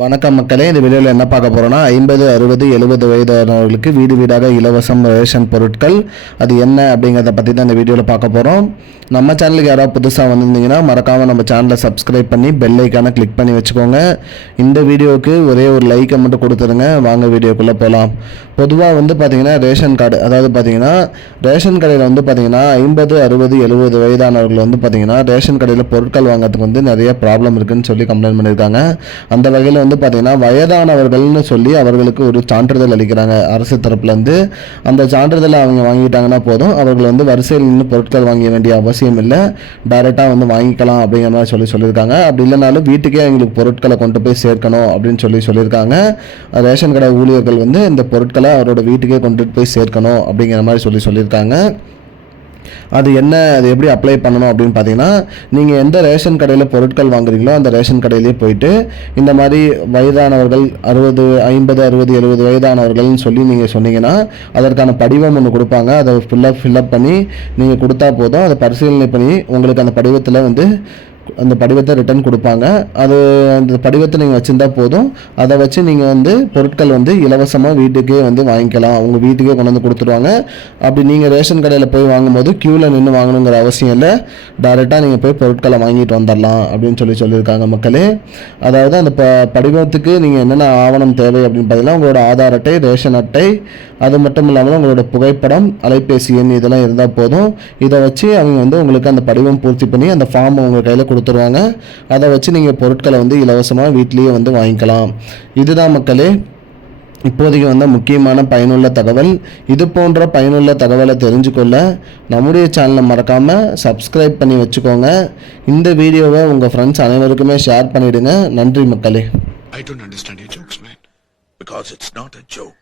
வணக்கம் மக்களே இந்த வீடியோவில் என்ன பார்க்க போகிறோம்னா ஐம்பது அறுபது எழுபது வயதானவர்களுக்கு வீடு வீடாக இலவசம் ரேஷன் பொருட்கள் அது என்ன அப்படிங்கிறத பற்றி தான் இந்த வீடியோவில் பார்க்க போகிறோம் நம்ம சேனலுக்கு யாராவது புதுசாக வந்திருந்தீங்கன்னா மறக்காமல் நம்ம சேனலை சப்ஸ்கிரைப் பண்ணி பெல் ஐக்கானை கிளிக் பண்ணி வச்சுக்கோங்க. இந்த வீடியோவுக்கு ஒரே ஒரு லைக்கை மட்டும் கொடுத்துருங்க. வாங்க வீடியோக்குள்ளே போகலாம் பொதுவாக வந்து பார்த்தீங்கன்னா ரேஷன் கார்டு அதாவது பார்த்திங்கன்னா ரேஷன் கடையில் வந்து பார்த்திங்கன்னா ஐம்பது அறுபது எழுபது வயதானவர்கள் வந்து பார்த்தீங்கன்னா ரேஷன் கடையில் பொருட்கள் வாங்குறதுக்கு வந்து நிறைய ப்ராப்ளம் இருக்குதுன்னு சொல்லி கம்ப்ளைண்ட் பண்ணியிருக்காங்க. அந்த வகையில் வந்து பார்த்திங்கன்னா வயதானவர்கள்னு சொல்லி அவர்களுக்கு ஒரு சான்றிதழ் அளிக்கிறாங்க. அரசு தரப்புலேருந்து அந்த சான்றிதழை அவங்க வாங்கிட்டாங்கன்னா போதும். அவர்கள் வந்து வரிசையில் நின்று பொருட்கள் வாங்க வேண்டிய அவசியம் இல்லை. டைரெக்டாக வந்து வாங்கிக்கலாம் அப்படிங்கிற மாதிரி சொல்லி சொல்லியிருக்காங்க. அப்படி இல்லைனாலும் வீட்டுக்கே அவங்களுக்கு பொருட்களை கொண்டு போய் சேர்க்கணும் அப்படின்னு சொல்லி சொல்லியிருக்காங்க. ரேஷன் கடை ஊழியர்கள் வந்து இந்த பொருட்களை அவரோட வீட்டுக்கே கொண்டுட்டு போய் சேர்க்கணும் அப்படிங்கிற மாதிரி சொல்லி சொல்லியிருக்காங்க. அது என்ன அது எப்படி அப்ளை பண்ணணும் அப்படின்னு பார்த்தீங்கன்னா நீங்கள் எந்த ரேஷன் கடையில் பொருட்கள் வாங்குறீங்களோ அந்த ரேஷன் கடையிலே போயிட்டு இந்த மாதிரி வயதானவர்கள் அறுபது ஐம்பது அறுபது எழுபது வயதானவர்கள்னு சொல்லி நீங்கள் சொன்னீங்கன்னா அதற்கான படிவம் ஒன்று கொடுப்பாங்க. அதை ஃபுல்லாக ஃபில்அப் பண்ணி நீங்கள் கொடுத்தா போதும். அதை பரிசீலனை பண்ணி உங்களுக்கு அந்த படிவத்தில் வந்து அந்த படிவத்தை ரிட்டர்ன் கொடுப்பாங்க. அது அந்த படிவத்தை நீங்கள் வச்சுருந்தா போதும். அதை வச்சு நீங்கள் வந்து பொருட்கள் வந்து இலவசமாக வீட்டுக்கே வந்து வாங்கிக்கலாம். அவங்க வீட்டுக்கே கொண்டு வந்து கொடுத்துருவாங்க. அப்படி நீங்கள் ரேஷன் கடையில் போய் வாங்கும்போது க்யூவில் நின்று வாங்கணுங்கிற அவசியம் இல்லை. டைரெக்டாக நீங்கள் போய் பொருட்களை வாங்கிட்டு வந்துடலாம் அப்படின்னு சொல்லி சொல்லியிருக்காங்க மக்களே. அதாவது அந்த ப படிவத்துக்கு நீங்கள் என்னென்ன ஆவணம் தேவை அப்படின்னு பார்த்தீங்கன்னா உங்களோட ஆதார் அட்டை ரேஷன் அட்டை அது மட்டும் இல்லாமல் உங்களோட புகைப்படம் அலைபேசி எண் இதெல்லாம் இருந்தால் போதும். இதை வச்சு அவங்க வந்து உங்களுக்கு அந்த படிவம் பூர்த்தி பண்ணி அந்த ஃபார்ம் உங்கள் கையில் கொடுத்துருவாங்க. அதை வச்சு நீங்கள் பொருட்களை வந்து இலவசமாக வீட்லேயே வந்து வாங்கிக்கலாம். இதுதான் மக்களே இப்போதைக்கு வந்த முக்கியமான பயனுள்ள தகவல். இது போன்ற பயனுள்ள தகவலை தெரிஞ்சுக்கொள்ள நம்முடைய சேனலை மறக்காமல் சப்ஸ்கிரைப் பண்ணி வச்சுக்கோங்க. இந்த வீடியோவை உங்கள் ஃப்ரெண்ட்ஸ் அனைவருக்குமே ஷேர் பண்ணிவிடுங்க நன்றி மக்களே. I don't understand your jokes, man. Because it's not a joke.